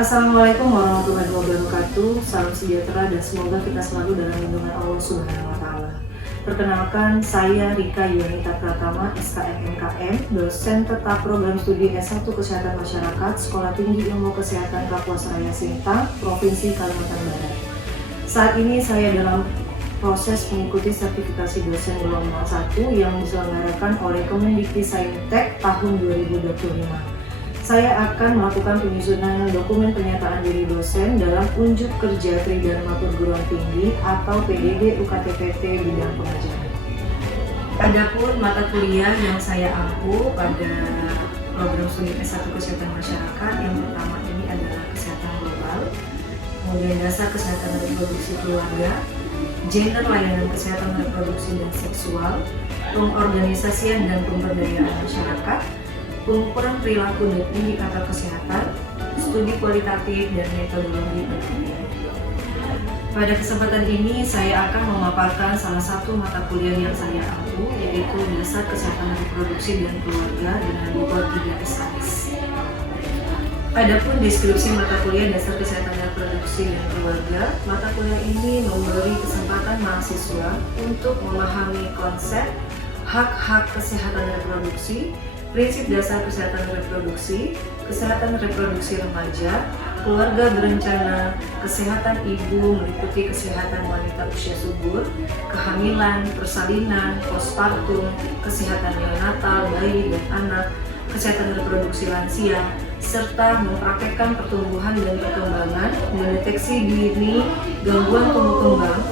Assalamualaikum warahmatullahi wabarakatuh. Salam sejahtera dan semoga kita selalu dalam lindungan Allah Subhanahu wa Ta'ala. Perkenalkan, saya Rika Yunita Pratama, SKMMKM, dosen tetap program studi S1 Kesehatan Masyarakat, Sekolah Tinggi Ilmu Kesehatan Kapuasraya Sintang, Provinsi Kalimantan Barat. Saat ini saya dalam proses mengikuti sertifikasi dosen gelombang 1 yang diselenggarakan oleh Kemendikbudristek tahun 2025. Saya akan melakukan penyusunan dokumen pernyataan diri dosen dalam unjuk kerja Tridharma Perguruan Tinggi atau PDD UKT-PT bidang pengajaran. Adapun mata kuliah yang saya ampu pada program studi S1 Kesehatan Masyarakat, yang pertama ini adalah kesehatan global, kemudian dasar kesehatan reproduksi keluarga, gender layanan kesehatan reproduksi dan seksual, pengorganisasian dan pemberdayaan masyarakat, pengukuran perilaku dan indikator kesehatan, studi kualitatif dan metodologi penelitian. Pada kesempatan ini saya akan memaparkan salah satu mata kuliah yang saya ampu, yaitu dasar kesehatan reproduksi dan keluarga dengan bobot 3 SKS. Adapun deskripsi mata kuliah dasar kesehatan reproduksi dan keluarga, mata kuliah ini memberi kesempatan mahasiswa untuk memahami konsep hak-hak kesehatan reproduksi, prinsip dasar kesehatan reproduksi remaja, keluarga berencana, kesehatan ibu meliputi kesehatan wanita usia subur, kehamilan, persalinan, postpartum, kesehatan neonatal, bayi dan anak, kesehatan reproduksi lansia, serta mempraktekkan pertumbuhan dan perkembangan, mendeteksi dini gangguan tumbuh kembang,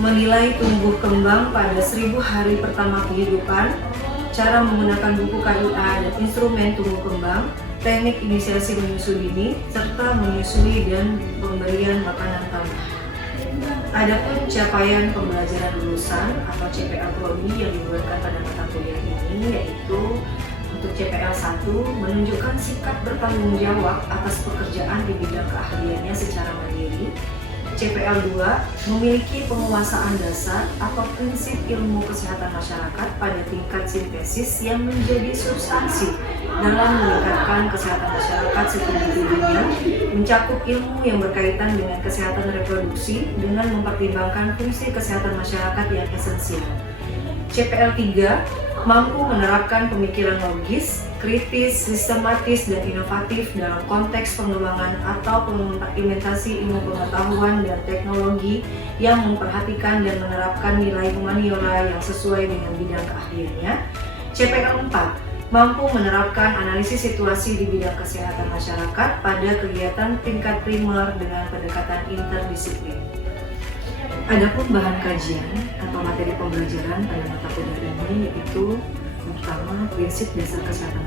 menilai tumbuh kembang pada 1000 hari pertama kehidupan, cara menggunakan buku KUA dan instrumen tumbuh kembang, teknik inisiasi menyusui dini, serta menyusui dan pemberian makanan tambahan. Adapun capaian pembelajaran lulusan atau CPL Prodi yang dibuatkan pada mata kuliah ini, yaitu untuk CPL 1 menunjukkan sikap bertanggung jawab atas pekerjaan di bidang keahliannya secara mandiri. CPL 2 memiliki penguasaan dasar atau prinsip ilmu kesehatan masyarakat pada tingkat sintesis yang menjadi substansi dalam meningkatkan kesehatan masyarakat setinggi-tingginya, mencakup ilmu yang berkaitan dengan kesehatan reproduksi dengan mempertimbangkan fungsi kesehatan masyarakat yang esensial. CPL 3 mampu menerapkan pemikiran logis, kritis, sistematis, dan inovatif dalam konteks pengembangan atau pengimplementasi ilmu pengetahuan dan teknologi yang memperhatikan dan menerapkan nilai humaniora yang sesuai dengan bidang keahliannya. CPL 4 mampu menerapkan analisis situasi di bidang kesehatan masyarakat pada kegiatan tingkat primer dengan pendekatan interdisiplin. Adapun bahan kajian atau materi pembelajaran pada mata kuliah ini yaitu yang pertama, prinsip dasar kesehatan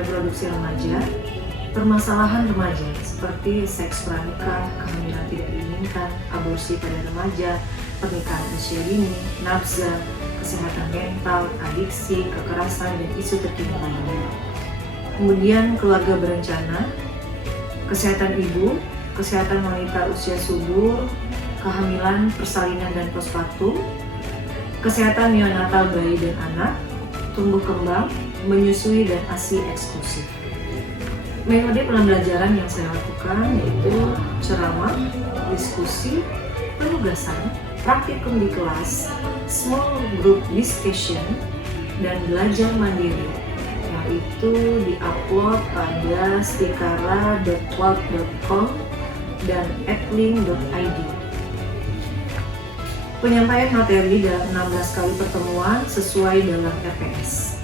reproduksi remaja, permasalahan remaja seperti seks pranikah, kehamilan tidak diinginkan, aborsi pada remaja, pernikahan usia dini, nafsa, kesehatan mental, adiksi, kekerasan, dan isu terkini lainnya. Kemudian keluarga berencana, kesehatan ibu, kesehatan wanita usia subur, kehamilan, persalinan, dan postpartum, kesehatan neonatal bayi dan anak, tumbuh kembang, menyusui, dan ASI eksklusif. Metode pembelajaran yang saya lakukan yaitu ceramah, diskusi, penugasan, praktikum di kelas, small group discussion, dan belajar mandiri, yaitu di-upload pada stikara.cloud.com dan adlink.id. Penyampaian materi dalam 16 kali pertemuan sesuai dalam RPS.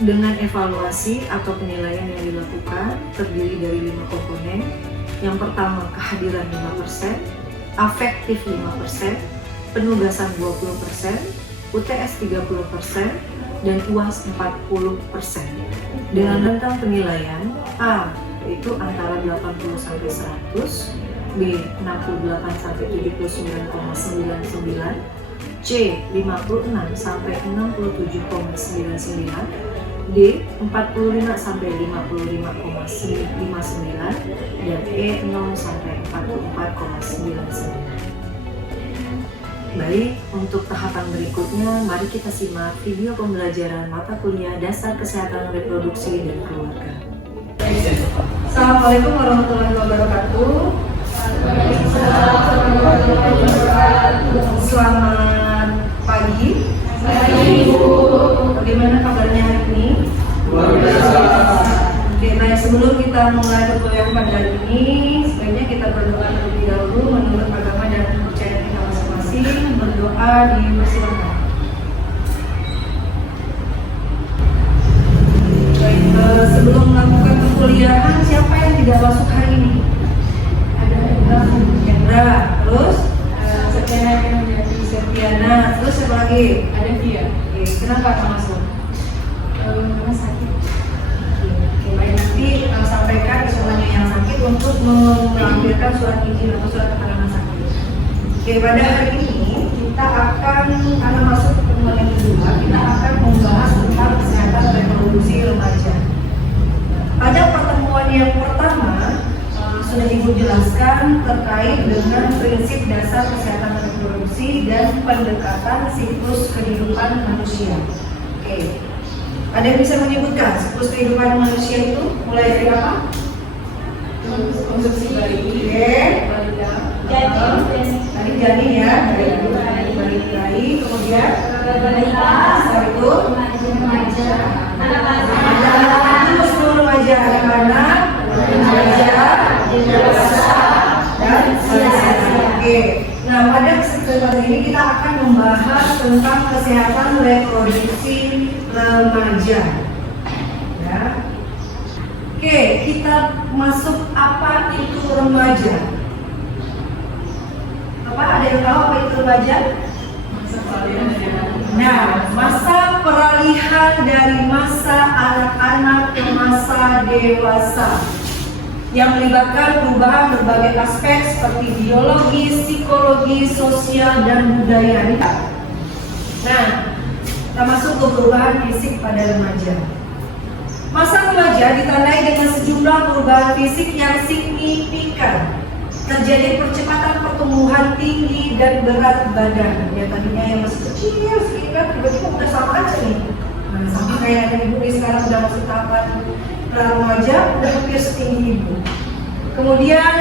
Dengan evaluasi atau penilaian yang dilakukan terdiri dari 5 komponen. Yang pertama, kehadiran 5%, afektif 5%, penugasan 20%, UTS 30%, dan UAS 40%. Dengan rentang penilaian A yaitu antara 80-100, B 68-79,99, C 56-67,99, D 45-55,59, dan E 0-44,99. Baik, untuk tahapan berikutnya, mari kita simak video pembelajaran mata kuliah Dasar Kesehatan Reproduksi dan Keluarga. Assalamualaikum warahmatullahi wabarakatuh. Selamat pagi. Bagaimana kabarnya hari ini? Luar biasa. Oke, nah sebelum kita mulai perkuliahan pada hari ini, sebaiknya kita berdoa terlebih dahulu menurut agama dan kepercayaan kita masing-masing. Berdoa dipersilakan. Baik, sebelum melakukan perkuliahan, siapa yang tidak masuk hari ini? Ada Hendra, terus Septiana, terus siapa lagi? Ada Via. Oke, kenapa nggak masuk? Karena sakit. Oke, baik, nanti sampaikan semuanya yang sakit untuk melampirkan surat izin atau surat keterangan sakit. Oke, pada hari ini kita akan, karena masuk ke pertemuan yang kedua, kita akan membahas tentang kesehatan reproduksi remaja. Pada pertemuan yang pertama sudah Ibu jelaskan terkait dengan prinsip dasar kesehatan reproduksi dan pendekatan siklus kehidupan manusia. Oke, ada yang bisa menyebutkan siklus kehidupan manusia itu mulai dari apa? Konsumsi bayi, dari janin ya, dari bayi, kemudian setelah itu remaja, anak-anak, seluruh remaja, anak-anak, remaja, dewasa, dan selanjutnya. Oke, nah pada kesempatan ini kita akan membahas tentang kesehatan reproduksi remaja. Ya. Oke, kita masuk apa itu remaja? Apa ada yang tahu apa itu remaja? Nah, masa peralihan dari masa anak-anak ke masa dewasa yang melibatkan perubahan berbagai aspek seperti biologi, psikologi, sosial, dan budaya. Nah, kita masuk ke perubahan fisik pada remaja. Masa remaja ditandai dengan sejumlah perubahan fisik yang signifikan. Terjadi percepatan pertumbuhan tinggi dan berat badan. Ya, tadinya yang masih kecil, sedikit, tiba-tiba udah sama aja nih. Nah, sampai kayak ibu nih sekarang udah masuk tahapan remaja, udah hampir setinggi ibu. Kemudian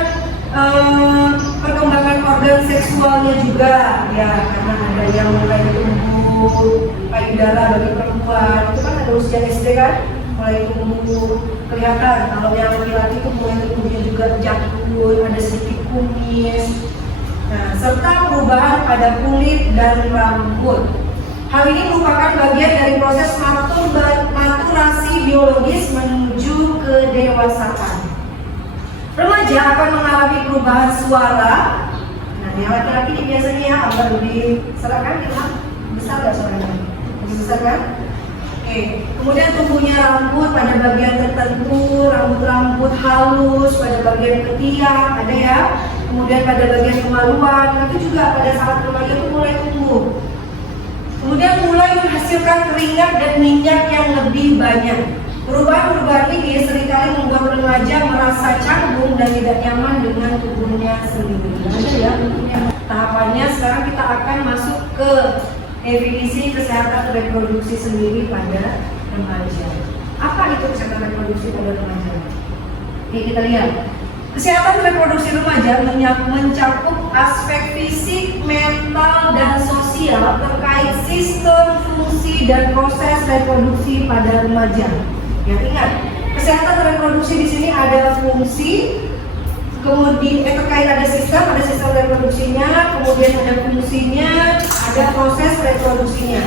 perkembangan organ seksualnya juga, ya, karena ada yang mulai tumbuh payudara bagi perempuan, itu kan ada usia SD kan, mulai tumbuh kelihatan. Kalau yang laki-laki itu mulai tumbuhnya juga janggut, ada sedikit kumis. Nah, serta perubahan pada kulit dan rambut. Hal ini merupakan bagian dari proses maturasi biologis menuju kedewasaan. Remaja akan mengalami perubahan suara. Nah, yang laki-laki ini biasanya ya agak lebih serangkan, kita besar nggak suaranya? Lebih besar kan? Oke. Kemudian tumbuhnya rambut pada bagian tertentu, rambut-rambut halus pada bagian ketiak, ada ya. Kemudian pada bagian kemaluan, itu juga pada saat remaja itu mulai tumbuh. Kemudian mulai menghasilkan keringat dan minyak yang lebih banyak. Perubahan-perubahan ini seringkali membuat remaja merasa canggung dan tidak nyaman dengan tubuhnya sendiri. Ada ya, tahapannya sekarang kita akan masuk ke definisi kesehatan reproduksi sendiri pada remaja. Apa itu kesehatan reproduksi pada remaja? Oke, kita lihat. Kesehatan reproduksi remaja mencakup aspek fisik, mental, dan sosial terkait sistem, fungsi, dan proses reproduksi pada remaja. Ya, ingat, kesehatan reproduksi di sini ada fungsi, kemudian terkait ada sistem reproduksinya, kemudian ada fungsinya, ada proses reproduksinya.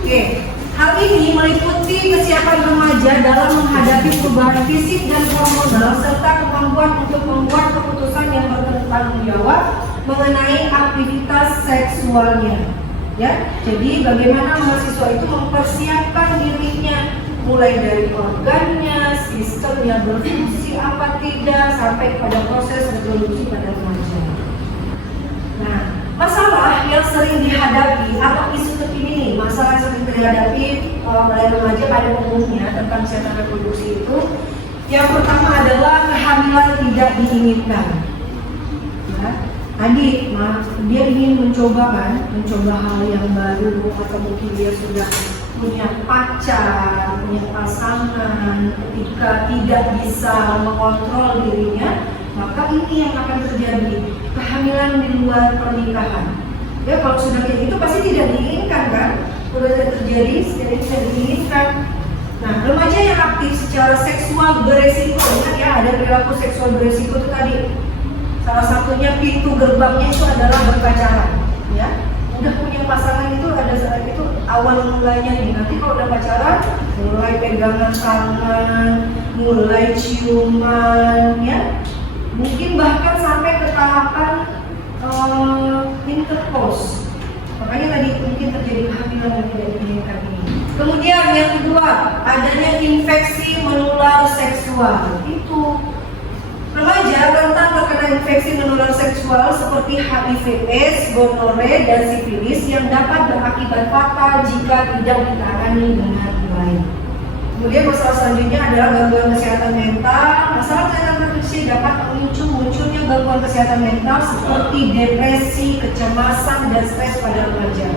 Oke. Hal ini meliputi kesiapan remaja dalam menghadapi perubahan fisik dan hormonal serta kemampuan untuk membuat keputusan yang bertanggung jawab mengenai aktivitas seksualnya. Ya, jadi bagaimana mahasiswa itu mempersiapkan dirinya mulai dari organnya, sistemnya berfungsi apa tidak sampai pada proses reproduksi pada remaja. Nah, masalah yang sering dihadapi atau isu terkini nih, masalah yang sering dihadapi oleh remaja pada umumnya tentang kesehatan reproduksi itu, yang pertama adalah kehamilan tidak diinginkan. Ya. tadi dia ingin mencoba hal yang baru, atau mungkin dia sudah punya pacar, punya pasangan, ketika tidak bisa mengontrol dirinya, maka ini yang akan terjadi, kehamilan di luar pernikahan. Ya, kalau sudah kayak gitu pasti tidak diinginkan kan? Sudah terjadi, tidak diinginkan. Nah, remaja yang aktif secara seksual beresiko, ya, ada perilaku seksual beresiko itu tadi. Salah satunya pintu gerbangnya itu adalah berpacaran, ya. Udah punya pasangan itu ada saat itu awal mulainya nih. Nanti kalau udah pacaran, mulai pegangan tangan, mulai ciuman, ya. Mungkin bahkan sampai ke tahapan intercourse. Makanya tadi mungkin terjadi kehamilan yang tidak diinginkan ini. Kemudian yang kedua, adanya infeksi menular seksual. Itu remaja rentan terkena infeksi menular seksual seperti HIV/AIDS, gonore, dan sifilis yang dapat berakibat fatal jika tidak ditangani dengan baik. Kemudian masalah selanjutnya adalah gangguan kesehatan mental. Masalah kesehatan reproduksi dapat memicu munculnya gangguan kesehatan mental seperti depresi, kecemasan, dan stres pada remaja.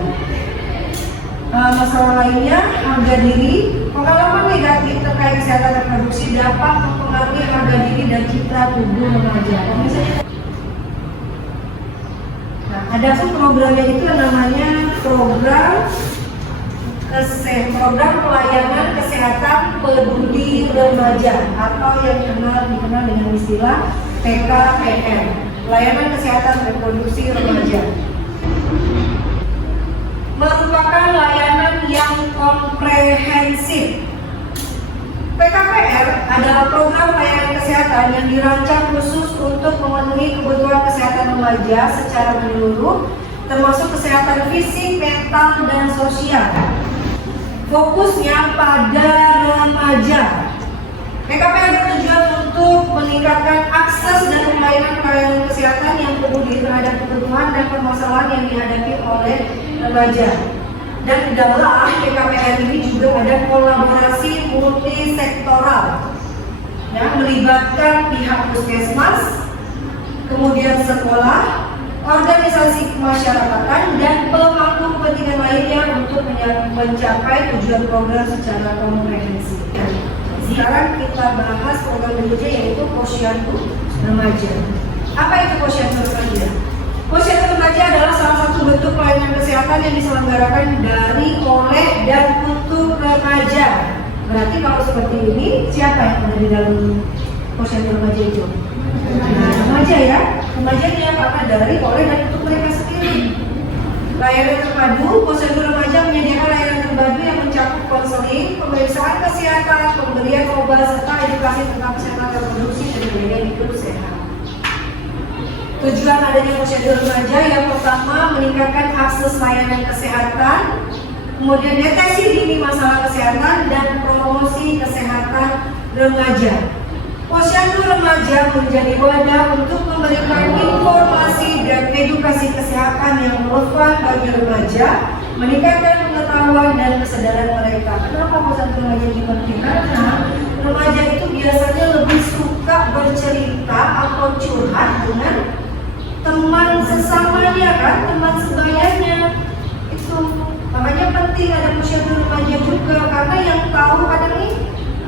Masalah lainnya, harga diri. Pengalaman negatif terkait kesehatan reproduksi dapat mempengaruhi harga diri dan citra tubuh remaja. Nah, ada pun programnya itu namanya program pelayanan kesehatan peduli remaja, atau yang dikenal dengan istilah PKPR, pelayanan kesehatan reproduksi remaja. Merupakan layanan yang komprehensif. PKPR adalah program layanan kesehatan yang dirancang khusus untuk memenuhi kebutuhan kesehatan remaja secara menyeluruh, termasuk kesehatan fisik, mental, dan sosial. Fokusnya pada remaja. PKPR bertujuan untuk meningkatkan akses dan pelayanan kesehatan yang peduli terhadap kebutuhan dan permasalahan yang dihadapi oleh remaja. Dan di dalam PKPR ini juga ada kolaborasi multisektoral yang melibatkan pihak puskesmas, kemudian sekolah, organisasi kemasyarakatan, dan pemangku kepentingan lainnya untuk mencapai tujuan program secara komprehensif. Sekarang kita bahas program berikutnya, yaitu Posyandu Remaja. Apa itu Posyandu Remaja? Posyandu Remaja adalah salah satu bentuk pelayanan kesehatan yang diselenggarakan dari, oleh, dan untuk remaja. Berarti kalau seperti ini, siapa yang ada di dalam Posyandu Remaja itu? Nah, remaja ya. Remajanya karena dari, oleh, dan untuk mereka sendiri. Layanan terpadu, Posyandu Remaja menyediakan layanan terpadu yang mencakup konseling, pemeriksaan kesehatan, pemberian obat, serta edukasi tentang kesehatan reproduksi dan gaya hidup sehat. Tujuan adanya Posyandu Remaja yang pertama, meningkatkan akses layanan kesehatan, kemudian deteksi dini masalah kesehatan, dan promosi kesehatan remaja. Posyandu Remaja menjadi wadah untuk memberikan informasi dan edukasi kesehatan yang relevan bagi remaja, meningkatkan pengetahuan dan kesadaran mereka. Kenapa Posyandu Remaja ini penting? Karena remaja itu biasanya lebih suka bercerita atau curhat dengan teman sesamanya, kan, teman sebayanya. Itu makanya penting ada Posyandu Remaja juga, karena yang tahu kadang nih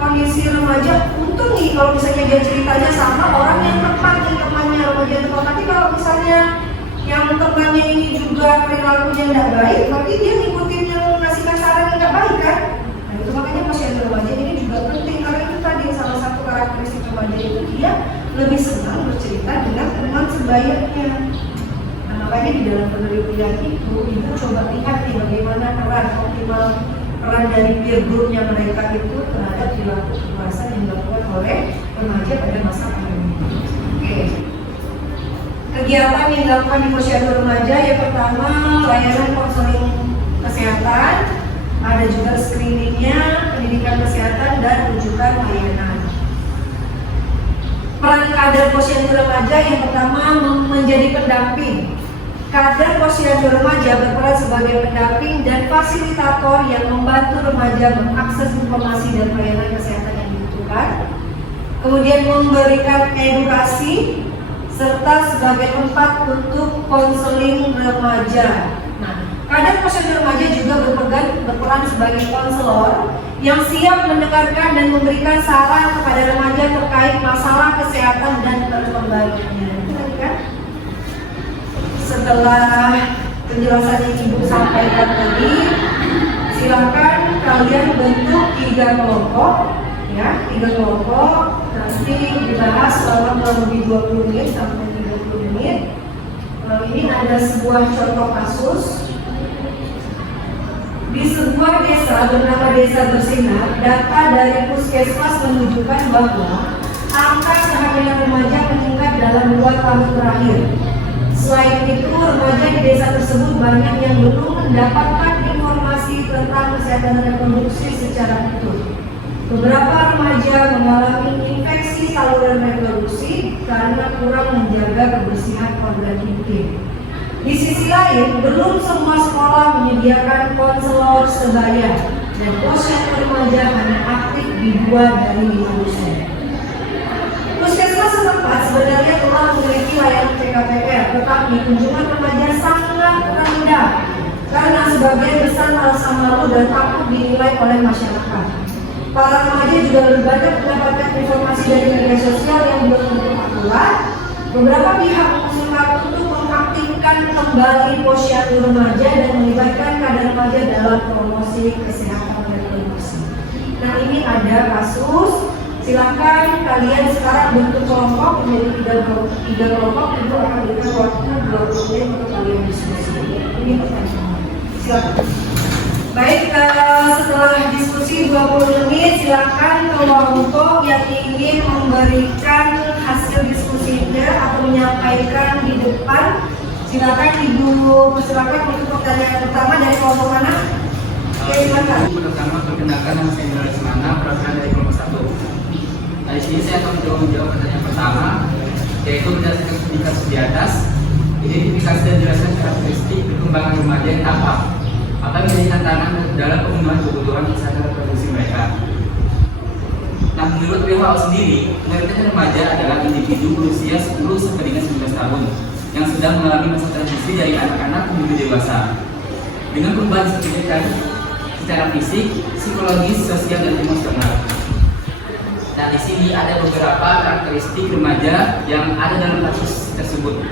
kondisi remaja, untung nih kalau misalnya dia ceritanya sama orang yang tepat nih, temannya remaja itu. Tapi kalau misalnya yang temannya ini juga perilakunya tidak baik, berarti dia ngikutin yang ngasih saran yang tidak baik, kan? Nah, itu makanya Posyandu Remaja ini juga penting, karena itu tadi salah satu karakteristik remaja itu, dia lebih senang bercerita dengan teman sebayanya. Nah, makanya di dalam penelitian itu, ibu coba lihat nih bagaimana peran dari peer groupnya mereka itu terhadap perilaku kekerasan yang dilakukan oleh remaja pada masa pandemi. Oke. Kegiatan yang dilakukan di Posyandu Remaja, yang pertama layanan konseling kesehatan, ada juga screeningnya, pendidikan kesehatan, dan rujukan layanan. Peran kader Posyandu Remaja yang pertama menjadi pendamping. Kader Posyandu Remaja berperan sebagai pendamping dan fasilitator yang membantu remaja mengakses informasi dan pelayanan kesehatan yang dibutuhkan. Kemudian memberikan edukasi serta sebagai tempat untuk konseling remaja. Nah, Kader Posyandu Remaja juga berperan sebagai konselor yang siap mendengarkan dan memberikan saran kepada remaja terkait masalah kesehatan dan perkembangannya. Setelah penjelasan yang Ibu sampaikan tadi, silakan kalian bentuk 3 kelompok, ya, 3 kelompok. Nanti dibahas selama kurang lebih 20 menit sampai 30 menit. Ini ada sebuah contoh kasus. Di sebuah desa bernama Desa Bersinar, data dari Puskesmas menunjukkan bahwa angka kehamilan remaja meningkat dalam 2 tahun terakhir. Selain itu, remaja di desa tersebut banyak yang belum mendapatkan informasi tentang kesehatan reproduksi secara utuh. Beberapa remaja mengalami infeksi saluran reproduksi karena kurang menjaga kebersihan organ intim. Di sisi lain, belum semua sekolah menyediakan konselor sebaya dan posyandu remaja hanya aktif di 2 dari 5 dusun. Puskesmas setempat sebenarnya telah memiliki layanan PKPR, tetapi kunjungan remaja sangat rendah karena sebagian besar merasa malu dan takut dinilai oleh masyarakat. Para remaja juga lebih banyak mendapatkan informasi dari media sosial yang belum tentu akurat. Beberapa pihak mengusulkan untuk mengaktifkan kembali posyandu remaja dan melibatkan kader remaja dalam promosi kesehatan reproduksi. Nah, ini ada kasus. Silakan kalian sekarang bentuk kelompok menjadi 3 kelompok. Itu akan berikan waktu 20 menit untuk kalian diskusi. Ini pertanyaan. Silakan. Baik, setelah diskusi 20 menit, silakan kelompok yang ingin memberikan hasil diskusinya atau menyampaikan di depan. Silakan Ibu persilakan untuk pertanyaan pertama dari kelompok mana? Oke, silakan. Pertama, perkenalkan nama saya Indra Lesmana, perwakilan dari kelompok 1. Nah, di sini saya akan menjawab pertanyaan pertama, yaitu berdasarkan studi kasus di atas, identifikasi dan jelaskan karakteristik perkembangan remaja yang tampak. Apa yang menjadi tantangan dalam pemenuhan kebutuhan kesehatan reproduksi mereka. Nah, menurut WHO sendiri, mayoritas remaja adalah individu berusia 10 sampai dengan 19 tahun yang sedang mengalami masa transisi dari anak-anak menuju dewasa dengan perubahan signifikan secara fisik, psikologis, sosial, dan emosional. Nah, di sini ada beberapa karakteristik remaja yang ada dalam kasus tersebut.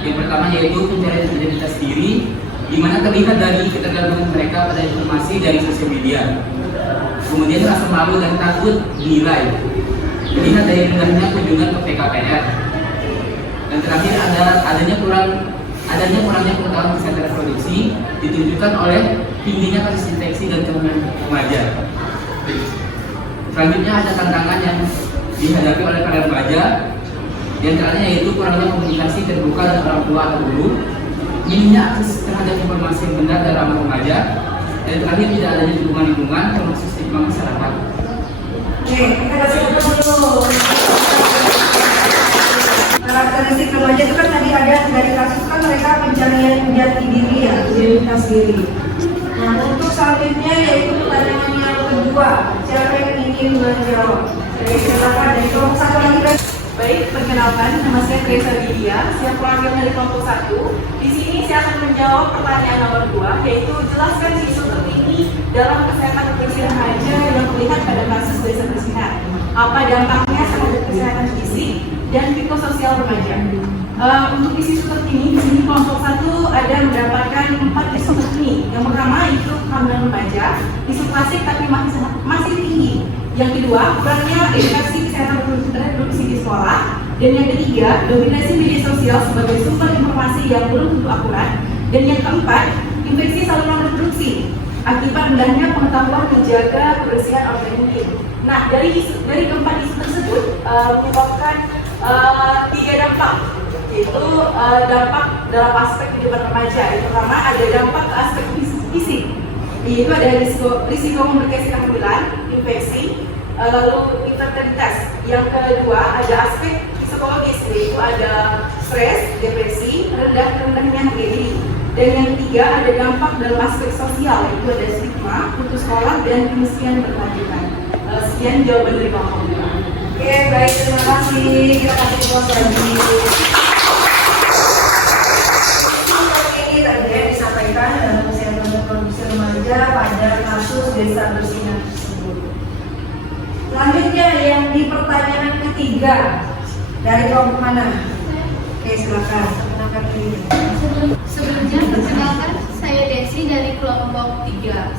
Yang pertama yaitu pencarian identitas diri, di mana terlihat dari ketergantungan mereka pada informasi dari sosial media. Kemudian rasa malu dan takut dinilai, terlihat dari rendahnya kunjungan ke PKPR. Dan terakhir adanya kurangnya pengetahuan kesehatan reproduksi ditunjukkan oleh tingginya kasus infeksi dan kematian remaja. Selanjutnya ada tantangan yang dihadapi oleh para remaja, di antaranya yaitu kurangnya komunikasi terbuka dengan orang tua atau guru, minimnya akses terhadap informasi yang benar dari ramah remaja, dan terakhir tidak adanya dukungan lingkungan termasuk stigma masyarakat. Oke, kita kasih dulu. Karakteristik remaja itu kan tadi ada dari kasus kan mereka pencarian jati diri ya, identitas diri. Nah, untuk selanjutnya yaitu pertanyaan yang kedua, siapa yang ingin menjawab? Silakan dari kelompok 1 lagi kan? Baik, perkenalkan, nama saya Grace Lydia, saya perwakilan dari kelompok 1. Di sini saya akan menjawab pertanyaan nomor 2, yaitu jelaskan isu terkini dalam kesehatan reproduksi remaja yang terlihat pada kasus Desa Bersinar. Apa dampaknya terhadap kesehatan fisik dan psikososial remaja? Untuk isu terkini, di sini kelompok 1 ada mendapatkan 4 isu terkini. Yang pertama itu kehamilan remaja, isu klasik tapi masih tinggi. Yang kedua, kurangnya edukasi kesehatan reproduksi di sekolah. Dan yang ketiga, dominasi media sosial sebagai sumber informasi yang belum tentu akurat. Dan yang keempat, infeksi saluran reproduksi akibat rendahnya pengetahuan menjaga kebersihan organ intim. Nah, dari keempat isu tersebut menyebabkan 3 dampak, yaitu dampak dalam aspek kehidupan remaja. Yang pertama ada dampak ke aspek fisik, yaitu ada risiko komplikasi kehamilan, infeksi, lalu infertilitas. Yang kedua ada aspek psikologis, yaitu ada stres, depresi, rendahnya harga diri. Dan yang ketiga ada dampak dalam aspek sosial, yaitu ada stigma, putus sekolah, dan kemiskinan berkelanjutan. Sekian jawaban dari kelompok 2. Oke, baik, terima kasih. Kita kasih close lagi. 3 dari kelompok mana? Oke, silakan. Perkenalkan diri. Sebelumnya perkenalkan, saya Desi dari kelompok 3.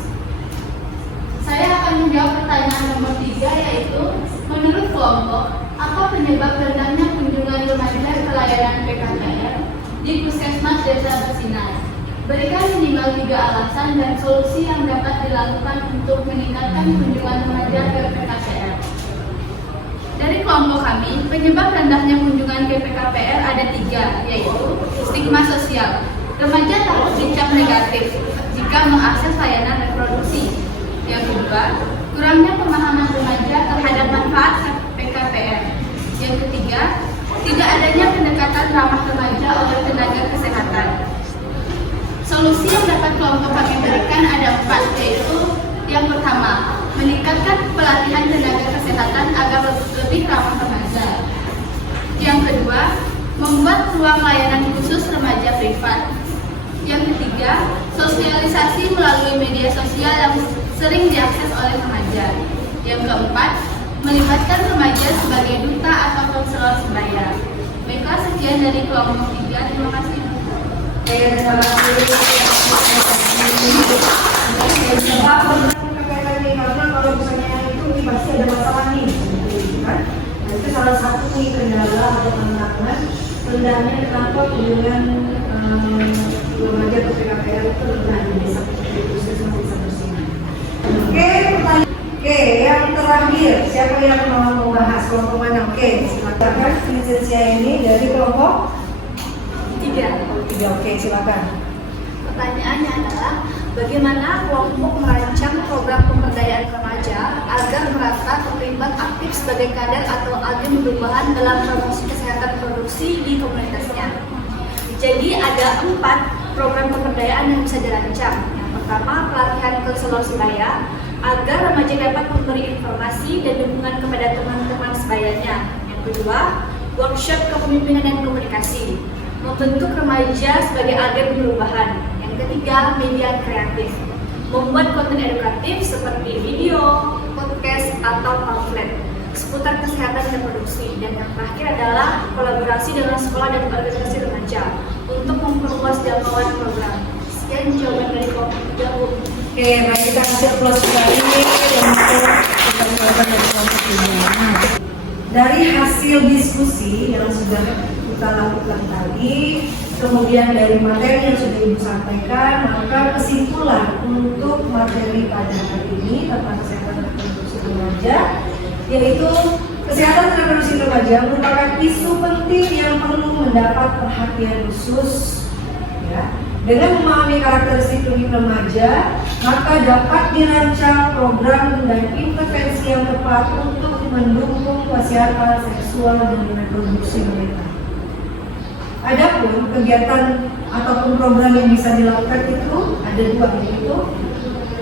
Saya akan menjawab pertanyaan nomor 3, yaitu menurut kelompok, apa penyebab rendahnya kunjungan remaja ke layanan PKPR di Puskesmas Desa Bersinar? Berikan minimal 3 alasan dan solusi yang dapat dilakukan untuk meningkatkan kunjungan remaja ke PKPR. Dari kelompok kami, penyebab rendahnya kunjungan ke PKPR ada 3, yaitu stigma sosial. Remaja takut dicap negatif jika mengakses layanan reproduksi. Yang kedua, kurangnya pemahaman remaja terhadap manfaat PKPR. Yang ketiga, tidak adanya pendekatan ramah remaja oleh tenaga kesehatan. Solusi yang dapat kelompok kami berikan ada 4, yaitu yang pertama, meningkatkan pelatihan tenaga kesehatan agar lebih ramah remaja. Yang kedua, membuat ruang layanan khusus remaja privat. Yang ketiga, sosialisasi melalui media sosial yang sering diakses oleh remaja. Yang keempat, melibatkan remaja sebagai duta atau konselor sebaya. Baiklah, sekian dari kelompok 3. Terima kasih. Terima kasih. Karena kalau misalnya itu pasti ada masalah nih, kan? Nah, itu salah satu nih kendala atau tantangan rendahnya kenapa kunjungan remaja ke PKPR itu rendah di desa Puskesmas Desa Bersinar. Oke, pertanyaan. Oke, yang terakhir, siapa yang mau bahas kelompok mana? Oke, silakan. Lisensia ini dari kelompok 3. Oke, silakan. Pertanyaannya adalah, bagaimana kelompok merancang program pemberdayaan remaja agar mereka terlibat aktif sebagai kader atau agen perubahan dalam promosi kesehatan reproduksi di komunitasnya? Jadi ada 4 program pemberdayaan yang bisa dirancang. Yang pertama, pelatihan konselor sebaya agar remaja dapat memberi informasi dan dukungan kepada teman-teman sebayanya. Yang kedua, workshop kepemimpinan dan komunikasi, membentuk remaja sebagai agen perubahan. Yang ketiga, media kreatif, membuat konten edukatif seperti video, podcast, atau pamflet seputar kesehatan reproduksi. Dan yang terakhir adalah kolaborasi dengan sekolah dan organisasi remaja untuk memperluas jangkauan program. Sekian jawaban dari kelompok 3. Oke, baik, kita kasih plus sekali untuk jawaban dari kelompok 3. Dari hasil diskusi yang sudah kita lakukan tadi, kemudian dari materi yang sudah Ibu sampaikan, maka kesimpulan untuk materi pada hari ini tentang kesehatan reproduksi remaja, yaitu kesehatan reproduksi remaja merupakan isu penting yang perlu mendapat perhatian khusus. Ya. Dengan memahami karakteristik unik remaja, maka dapat dirancang program dan intervensi yang tepat untuk mendukung kesehatan seksual dan reproduksi mereka. Adapun kegiatan ataupun program yang bisa dilakukan itu ada 2, yaitu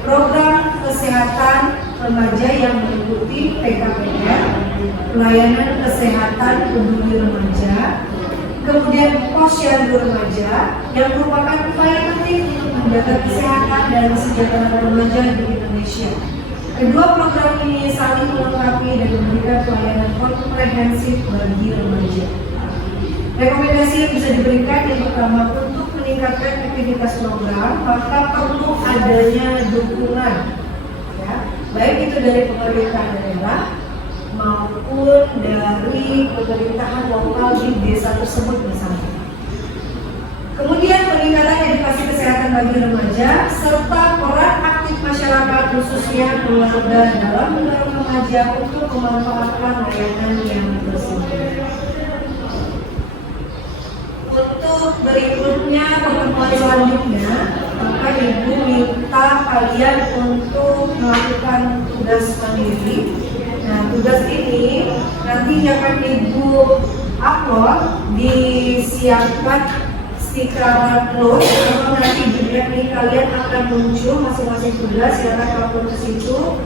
program kesehatan remaja yang meliputi PKPR, pelayanan kesehatan peduli remaja, kemudian posyandu remaja yang merupakan upaya penting untuk menjaga kesehatan dan kesejahteraan remaja di Indonesia. Kedua program ini saling melengkapi dan memberikan pelayanan komprehensif bagi remaja. Rekomendasi yang bisa diberikan yang pertama, untuk meningkatkan aktivitas program, maka perlu adanya dukungan, ya, baik itu dari pemerintah daerah maupun dari pemerintahan lokal di desa tersebut misalnya. Kemudian peningkatan edukasi kesehatan bagi remaja serta peran aktif masyarakat khususnya keluarga dalam mendorong remaja untuk memanfaatkan layanan yang tersedia. Untuk berikutnya pertemuan selanjutnya, maka Ibu minta kalian untuk melakukan tugas mandiri. Nah, tugas ini nanti akan Ibu upload, disiapkan secara close, atau nanti juga nih kalian akan muncul masing-masing tugas, silakan upload ke situ.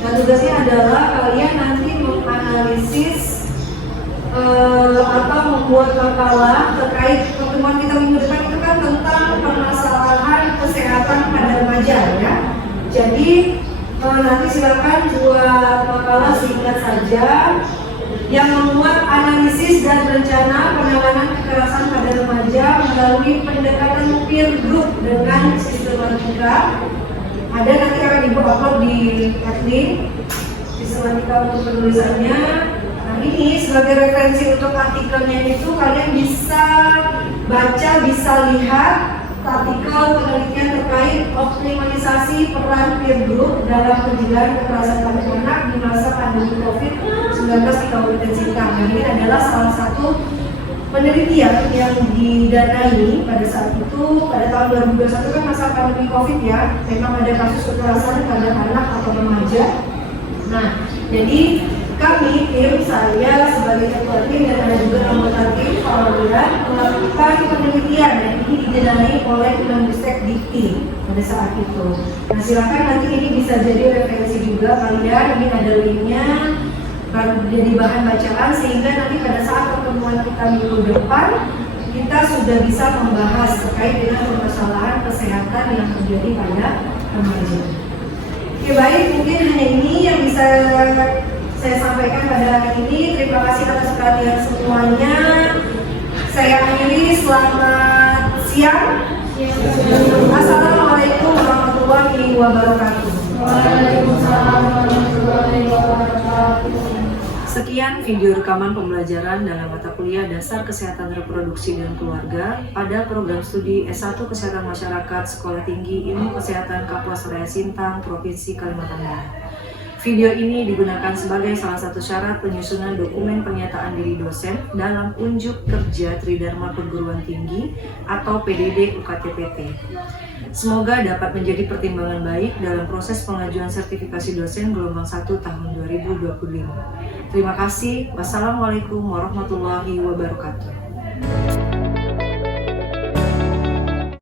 Nah, tugasnya adalah kalian nanti menganalisis atau membuat makalah terkait pertemuan kita minggu depan itu kan tentang permasalahan kesehatan pada remaja, ya. Jadi nanti silakan buat makalah singkat saja yang memuat analisis dan rencana penanganan kekerasan pada remaja melalui pendekatan peer group dengan sistematika. Ada nanti akan Ibu upload di admin sistematika untuk penulisannya. Nah, ini sebagai referensi untuk artikelnya itu kalian bisa baca, bisa lihat artikel penelitian terkait optimalisasi peran peer group dalam pencegahan kekerasan pada anak di masa pandemi COVID-19 di Kabupaten Sintang. Dan ini adalah salah satu penelitian yang didanai pada saat itu, pada tahun 2021 kan masa pandemi COVID ya, memang ada kasus kekerasan pada anak atau remaja. Nah, jadi kami, tim saya sebagai ketua tim dan ada juga anggota tim melakukan penelitian dan ini didanai oleh Kemendikbud Dikti pada saat itu. Nah, silakan nanti ini bisa jadi referensi juga kalian, ini ada linknya, jadi bahan bacaan sehingga nanti pada saat pertemuan kita minggu depan kita sudah bisa membahas terkait dengan permasalahan kesehatan yang terjadi pada remaja. Oke, baik, mungkin hanya ini yang bisa saya sampaikan pada hari ini. Terima kasih atas perhatian semuanya. Saya akhiri, selamat siang. Assalamualaikum warahmatullahi wabarakatuh. Waalaikumsalam warahmatullahi wabarakatuh. Sekian video rekaman pembelajaran dalam mata kuliah Dasar Kesehatan Reproduksi dan Keluarga pada program studi S1 Kesehatan Masyarakat Sekolah Tinggi Ilmu Kesehatan Kapuas Raya Sintang, Provinsi Kalimantan Barat. Video ini digunakan sebagai salah satu syarat penyusunan dokumen pernyataan diri dosen dalam unjuk kerja Tridharma Perguruan Tinggi atau PDD UKT-PT. Semoga dapat menjadi pertimbangan baik dalam proses pengajuan sertifikasi dosen gelombang 1 tahun 2025. Terima kasih. Wassalamualaikum warahmatullahi wabarakatuh.